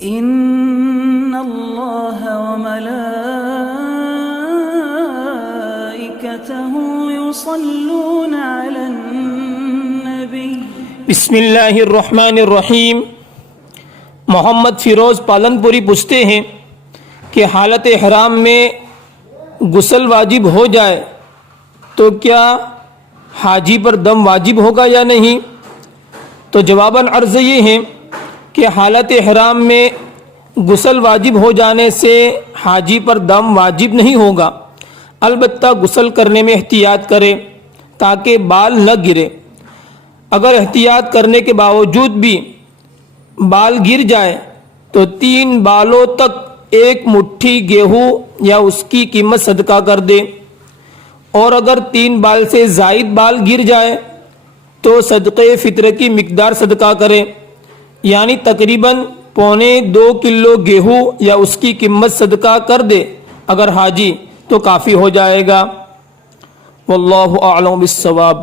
إن الله وملائكته يصلون على النبي بسم اللہ الرحمن الرحیم۔ محمد فیروز پالنپوری پوچھتے ہیں کہ حالت احرام میں غسل واجب ہو جائے تو کیا حاجی پر دم واجب ہوگا یا نہیں؟ تو جواباً عرض یہ ہے کہ حالت احرام میں غسل واجب ہو جانے سے حاجی پر دم واجب نہیں ہوگا، البتہ غسل کرنے میں احتیاط کرے تاکہ بال نہ گرے۔ اگر احتیاط کرنے کے باوجود بھی بال گر جائے تو 3 بالوں تک 1 مٹھی گیہوں یا اس کی قیمت صدقہ کر دے، اور اگر 3 بال سے زائد بال گر جائے تو صدقے فطر کی مقدار صدقہ کرے، یعنی تقریباً 1.25 کلو گیہوں یا اس کی قیمت صدقہ کر دے۔ اگر حاجی تو کافی ہو جائے گا۔ واللہ اعلم بالصواب۔